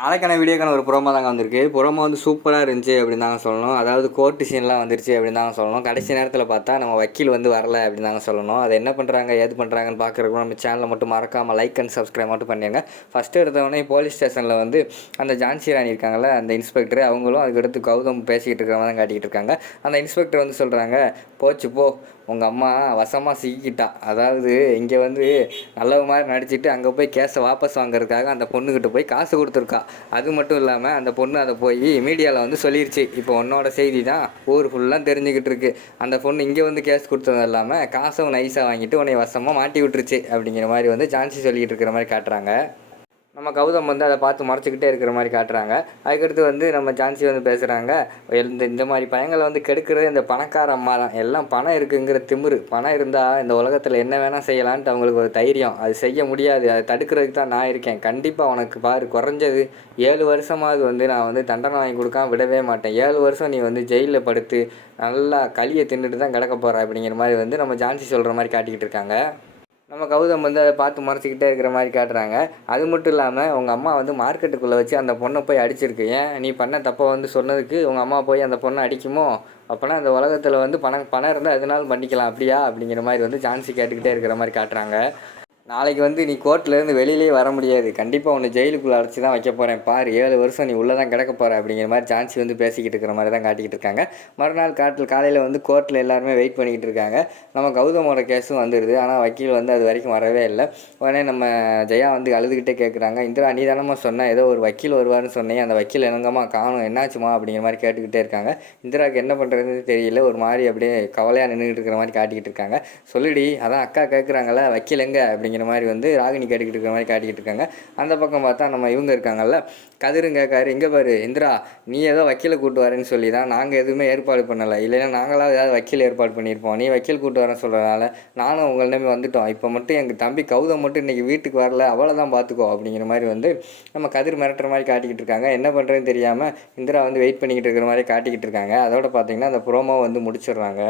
நாளைக்கான வீடியோக்கான ஒரு ப்ரோமோ தாங்க வந்திருக்கு. ப்ரோமோ வந்து சூப்பராக இருந்துச்சு அப்படின்னு தாங்க சொல்லணும். அதாவது கோர்ட் சீன்லாம் வந்துருச்சு அப்படின்னு தாங்க சொல்லணும். கடைசி நேரத்தில் பார்த்தா நம்ம வக்கீல் வந்து வரல அப்படின்னு தாங்க சொல்லணும். அதை என்ன பண்ணுறாங்க ஏது பண்ணுறாங்கன்னு பார்க்குறதுக்கு நம்ம சேனலை மட்டும் மறக்காமல் லைக் அண்ட் சப்ஸ்கிரைப் மட்டும் பண்ணிடுங்க ஃபஸ்ட்டு எடுத்தவொடனே போலீஸ் ஸ்டேஷனில் வந்து அந்த ஜான்சி ராணி இருக்காங்கல்ல அந்த இன்ஸ்பெக்டர் அவங்களும் அதுக்கடுத்து கௌதம் பேசிக்கிட்டு இருக்கிற மாதிரி தான் இருக்காங்க. அந்த இன்ஸ்பெக்டர் வந்து சொல்கிறாங்க போச்சு போ. உங்கள் அம்மா வசமாக சிக்கிக்கிட்டா. அதாவது இங்கே வந்து நல்லவ மாதிரி நடிச்சிட்டு அங்கே போய் கேஸை வாபஸ் வாங்குறதுக்காக அந்த பொண்ணுக்கிட்ட போய் காசு கொடுத்துருக்கா. அது மட்டும் இல்லாமல் அந்த பொண்ணு அதை போய் மீடியாவில் வந்து சொல்லிருச்சு. இப்போ உன்னோட செய்தி தான் ஊர் ஃபுல்லாக தெரிஞ்சுக்கிட்டு இருக்கு. அந்த பொண்ணு இங்கே வந்து கேஸ் கொடுத்ததும் இல்லாமல் காசை நைஸாக வாங்கிட்டு உன்னை வசமாக மாட்டி விட்டுருச்சு அப்படிங்கிற மாதிரி வந்து ஜான்சி சொல்லிக்கிட்டு இருக்கிற மாதிரி காட்டுறாங்க. நம்ம கௌதம் வந்து அதை பார்த்து மறைச்சிக்கிட்டே இருக்கிற மாதிரி காட்டுறாங்க. அதுக்கடுத்து வந்து நம்ம ஜான்சி வந்து பேசுகிறாங்க இந்த இந்த மாதிரி பையங்களை வந்து கெடுக்கிறது இந்த பணக்கார அம்மா தான். எல்லாம் பணம் இருக்குங்கிற திமிரு. பணம் இருந்தால் இந்த உலகத்தில் என்ன வேணால் செய்யலான்ட்டு அவங்களுக்கு ஒரு தைரியம். அது செய்ய முடியாது. அதை தடுக்கிறதுக்கு தான் நான் இருக்கேன். கண்டிப்பாக உனக்கு பாரு குறைஞ்சது ஏழு வருஷமாவது வந்து நான் வந்து தண்டனை வாங்கி கொடுக்காம விடவே மாட்டேன். ஏழு வருஷம் நீ வந்து ஜெயிலில் படுத்து நல்லா களியை தின்னுட்டு தான் கிடக்க போகிற அப்படிங்கிற மாதிரி வந்து நம்ம ஜான்சி சொல்கிற மாதிரி காட்டிக்கிட்டு இருக்காங்க. நம்ம கௌதம் வந்து அதை பார்த்து மறைச்சிக்கிட்டே இருக்கிற மாதிரி காட்டுறாங்க. அது மட்டும் இல்லாமல் உங்கள் அம்மா வந்து மார்க்கெட்டுக்குள்ளே வச்சு அந்த பொண்ணை போய் அடிச்சிருக்கு. ஏன்? நீ பண்ண தப்பை வந்து சொன்னதுக்கு உங்கள் அம்மா போய் அந்த பொண்ணை அடிக்குமோ? அப்போனா அந்த உலகத்தில் வந்து பணம் பணம் இருந்தால் எதனாலும் பண்ணிக்கலாம் அப்படியா? அப்படிங்கிற மாதிரி வந்து ஜான்சி கேட்டுக்கிட்டே இருக்கிற மாதிரி காட்டுறாங்க. நாளைக்கு வந்து நீ கோர்ட்லேருந்து வெளியிலே வர முடியாது. கண்டிப்பாக உன்னை ஜெயிலுக்குள்ளே அடைச்சி தான் வைக்க போகிறேன் பாரு ஏழு வருஷம் நீ உள்ளே தான் கிடக்க போகிற அப்படிங்கிற மாதிரி ஜான்சி வந்து பேசிக்கிட்டு இருக்கிற மாதிரி தான் காட்டிக்கிட்டு இருக்காங்க. மறுநாள் காட்டில் காலையில் வந்து கோர்ட்டில் எல்லாருமே வெயிட் பண்ணிக்கிட்டு இருக்காங்க. நம்ம கௌதமோட கேஸும் வந்துடுது ஆனால் வக்கீல் வந்து அது வரைக்கும் வரவே இல்லை. உடனே நம்ம ஜெயா வந்து அழுதுகிட்டே கேட்குறாங்க இந்திரா நீ தானம்மா சொன்ன? ஏதோ ஒரு வக்கீல் வருவார்னு சொன்னேன். அந்த வக்கீல் என்னங்கம்மா காணும்? என்னாச்சுமா அப்படிங்கிற மாதிரி கேட்டுக்கிட்டே இருக்காங்க. இந்திராவுக்கு என்ன பண்ணுறதுன்னு தெரியல. ஒரு மாதிரி அப்படியே கவலையாக நின்றுக்கிட்டு இருக்கிற மாதிரி காட்டிக்கிட்டு இருக்காங்க. சொல்லிடி அதான் அக்கா கேட்குறாங்கல்ல வக்கீல் எங்கே? அப்படிங்கிற மாதிரி வந்து ராகினி கேட்டுக்கிட்டு இருக்கிற மாதிரி காட்டிக்கிட்டு இருக்காங்க. அந்த பக்கம் பார்த்தா நம்ம இவங்க இருக்காங்கல்ல. கதிரும் கேட்காரு இங்கே பாரு இந்திரா நீ ஏதோ வக்கீலை கூட்டு வரேன்னு சொல்லி தான் நாங்கள் எதுவுமே ஏற்பாடு பண்ணலை. இல்லைன்னா நாங்களாக ஏதாவது வக்கீல் ஏற்பாடு பண்ணியிருப்போம். நீ வக்கீல் கூட்டு வரேன்னு சொல்கிறனால நானும் உங்கள் வந்துட்டோம். இப்போ மட்டும் எங்கள் தம்பி கௌதம் மட்டும் இன்றைக்கி வீட்டுக்கு வரல. அவளை தான் பார்த்துக்கோ அப்படிங்கிற மாதிரி வந்து நம்ம கதிர் மிரட்டுற மாதிரி காட்டிக்கிட்டு இருக்காங்க. என்ன பண்ணுறதுன்னு தெரியாமல் இந்திரா வந்து வெயிட் பண்ணிக்கிட்டு இருக்கிற மாதிரி காட்டிக்கிட்டு இருக்காங்க. அதோட பார்த்தீங்கன்னா அந்த ப்ரோமோ வந்து முடிச்சிடுறாங்க.